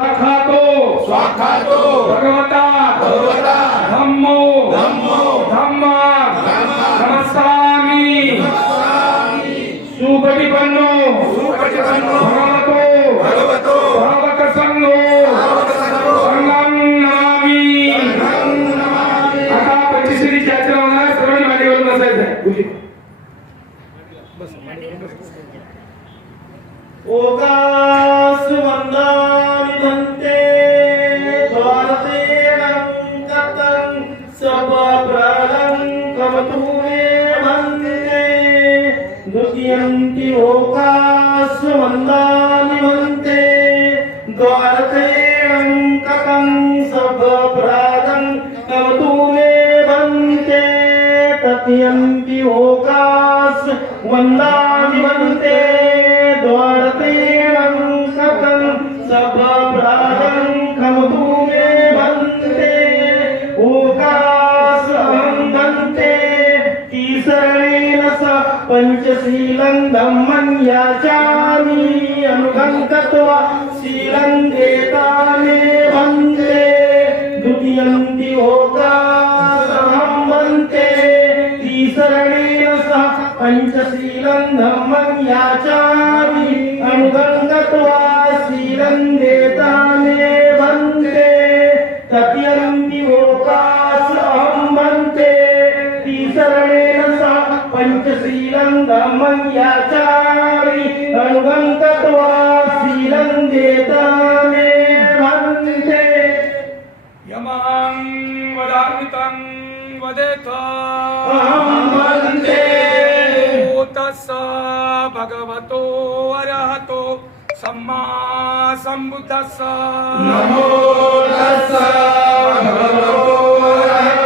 स्वाखातो। स्वाखातो। भगवता। भगवता। धम्मो। धम्मो। धम्मा। धम्मा। नमस्सामि सुपटिपन्नो सुपटिपन्नो भगवतो। भगवतो। भावक संघो संगम नमामि। आता पंचश्री यात्रा होणार सर्वांनी मांडीवर बसायचं आहे. गुरुजी. ओगासुवन्दानि दन्ते नियंती द्वितीयन्ति ओगासुवन्दानि वन्दे द्वारतेन कतं सबप्रदं कवतु मे वन्दे तत्यंती ओकास वन्दानि वन्दे శీలం ధమ్మన్యాచామి అనుగంతత్వ శీలం దేతానే వందే. ద్వితీయంతి ఓకాహం వందే. తీసరణేన సహ పంచశీలం ధమ్మన్ पञ्चशीलं धम्मं याचामि अनुगं गत्वा शीलं वन्दे यमां वदामितं वदेत. अहं वन्दे ॐ तस्स भगवतो अरहतो सम्मा सम्बुद्धस्स. नमो तस्स भगवतो अरहतो.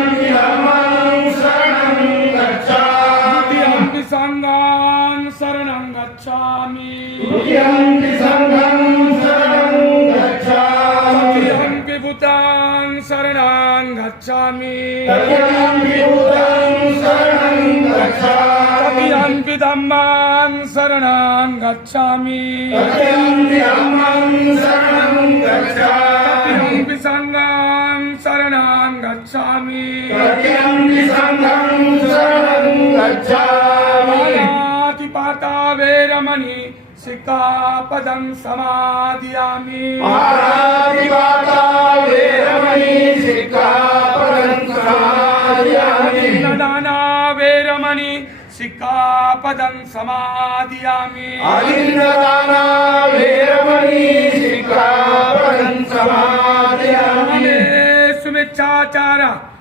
சத்தியந்தி சங்கம் சரணம் கச்சாமி சத்தியந்தி பூதாங் சரணாங் கச்சாமி சத்தியந்தி பூதாங் சரணம் கச்சாமி வேரமணி सिक्कापदं समादियामि पारादिपाता वेरमणि सिक्खापदं समादयामि दाना वेरमणि समादियामि अलिन्नदाना वेरमणि समादयामि सुमिच्छाचार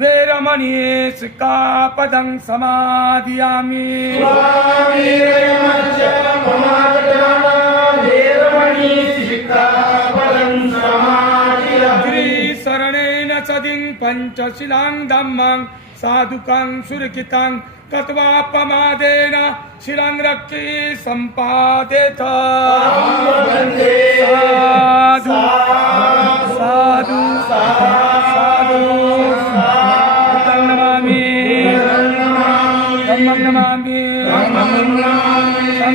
वेरमणि सिक्कापदं समादियामि श्रीशरणेन सदिं पञ्चशिलां धम्मं साधुकां सुरकितं कत्वा पमादेन रक्षि सम्पादेत साधु साधु साधु।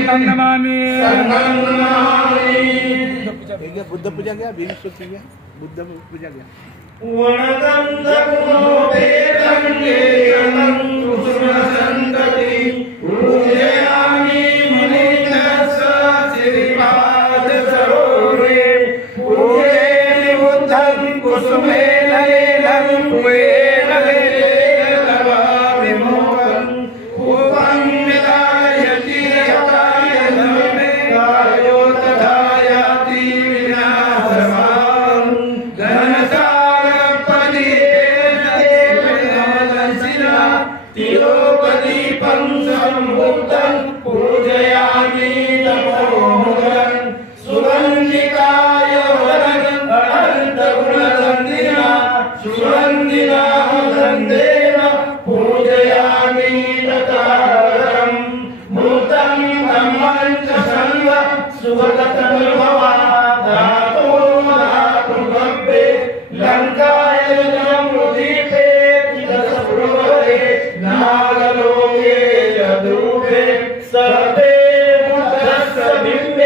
संघं नमामि बुद्ध पूजा घ्या भीमसूत्र घ्या बुद्ध पूजा घ्या वणकं तपो वेदं केयनं कृष्णसं da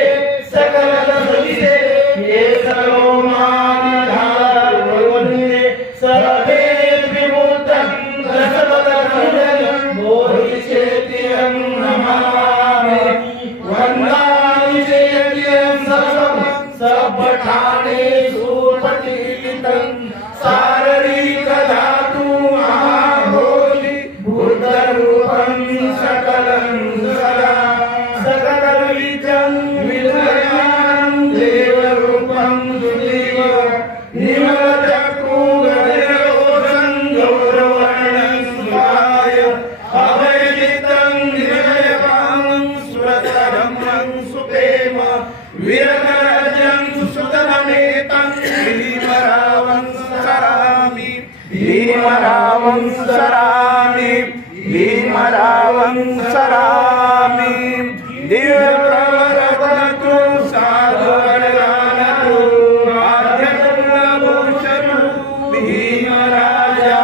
भीमरावं सरामि भीमरावं सरामि दिव्यप्रवरदतु साधुवरदानतु आद्यभूषणु भीमराजा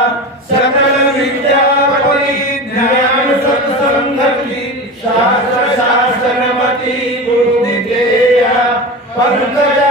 सकलविद्यापति ज्ञानसत्सङ्गति शास्त्रशासनमति बुद्धितेया पङ्कजा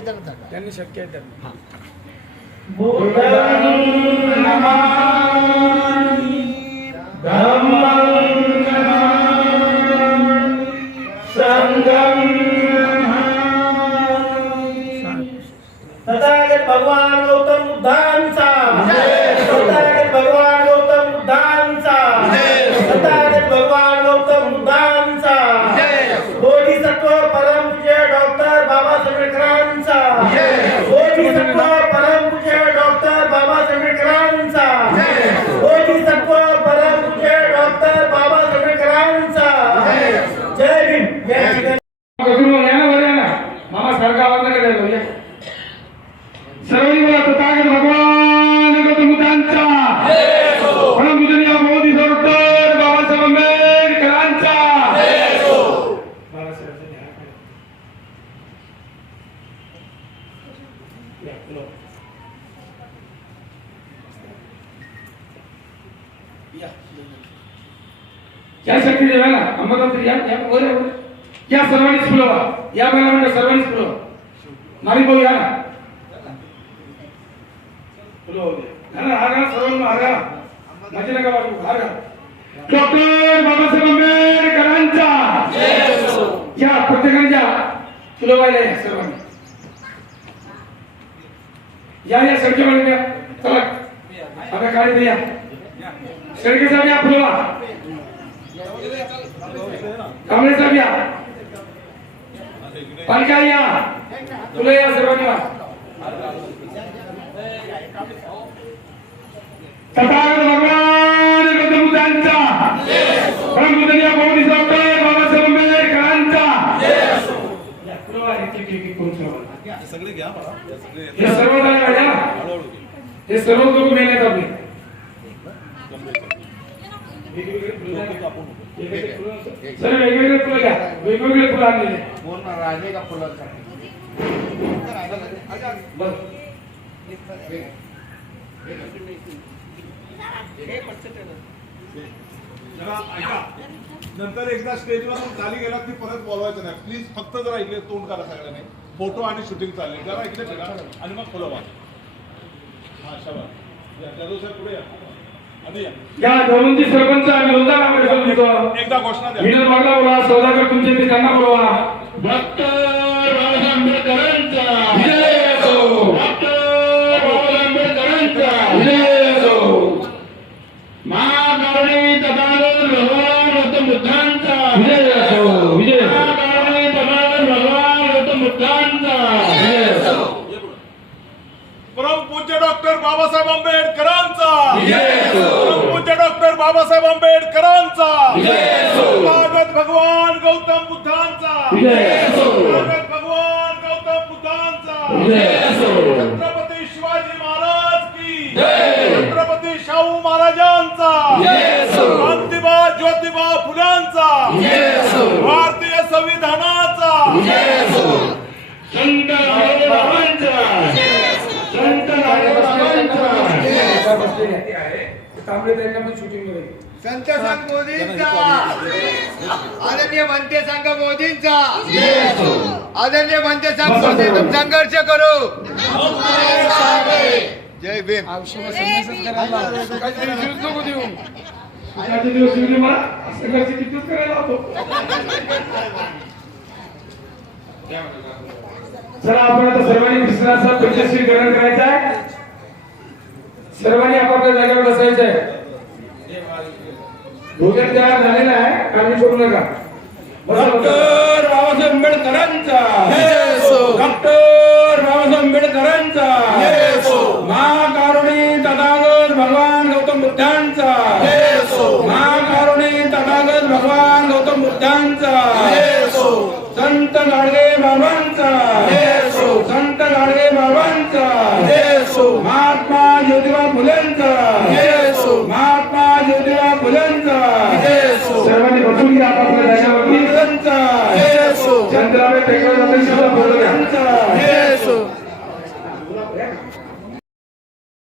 शक्यता त्यांनी शक्यता oportunidade. Yeah, no. या शक्तीने वेळा अंबादास या या वर या सर्वांनी फुलवा. या मला म्हणजे सर्वांनी फुलवा. नारी भाऊ या ना. फुलवा ना आगा सर्वांना आगा. माझे नका वाटू आगा. डॉक्टर बाबासाहेब आंबेडकरांचा. या प्रत्येकांच्या फुलवायला या सर्वांनी. या या सडके मध्ये या. चला. आता काय या सडके साहेब या फुलवा कांबळे साहेब या. पालका या. तुला या सर्वांनी तथागत भगवान गौतम बुद्धांचा परमपूजनीय पौर्णि डॉक्टर बाबासाहेब आंबेडकरांचा या, फुलवा, एक, एक, एक, एक करून सर्वांना. सगळे घ्या मला हे सर्व घे. हे सर्व लोक मेहनत आपले. सर वेगवेगळे फुलं घ्या. वेगवेगळे फुलं आणलेले पूर्ण राजे का फुलांसाठी? नंतर एकदा स्टेजवर खाली गेला की परत बोलवायचं नाही. प्लीज फक्त जरा इकडे तोंड करा सगळ्यांनी. फोटो आणि शूटिंग चालले जरा इकडे फिरा आणि मग बोलवा हा शाबास. या जाधव साहेब पुढे या. या. सरपंच आम्ही एकदा घोषणा द्या. विनोद बोला सौदागर तुमचे ते त्यांना बोलवा डॉक्टर बाबासाहेब आंबेडकरांचा विजय असो डॉक्टर बाबासाहेब आंबेडकरांचा विजय असो महाकारुणी तथागत भगवान गौतम बुद्धांचा विजय असो विजय महाकारुणी तथागत भगवान गौतम बुद्धांचा विजय असो परम पूज्य डॉक्टर बाबासाहेब आंबेडकरांचा विजय असो. परम पूज्य डॉक्टर बाबासाहेब आंबेडकरांचा विजय असो. स्वागत भगवान गौतम बुद्धांचा विजय असो. स्वागत भगवान गौतम बुद्धांचा विजय असो. छत्रपती शिवाजी महाराज की जय. छत्रपती शाहू महाराजांचा विजय असो. क्रांतिबा ज्योतिबा फुल्यांचा विजय असो. भारतीय संविधानाचा विजय असो. संत संत तांबडे त्यांना पण शूटिंग संत संघ मोदींचा! आदरणीय म्हणते संघ मोदींचा! आदरणीय म्हणते संघ मोदी संघर्ष करू! जय भीम. नको देऊ. सुखाचे दिवस येऊ दे मला सगळ्याची कितीच करायला होतो चला आपण आता सर्वांनी कृष्णाचा पंचश्री ग्रहण करायचा आहे. सर्वांनी आपापल्या जागेवर बसायचं आहे. भोजन तयार झालेलं आहे काळजी करू नका. डॉक्टर बाबासाहेब आंबेडकरांचा. डॉक्टर बाबासाहेब आंबेडकरांचा. महाकारुणी तथागत भगवान गौतम बुद्धांचा. महाकारुणी तथागत भगवान गौतम बुद्धांचा. संत गाडगे बाबांचा. संत गाडगे बाबांचा. महात्मा ज्योतिबा फुलेंचा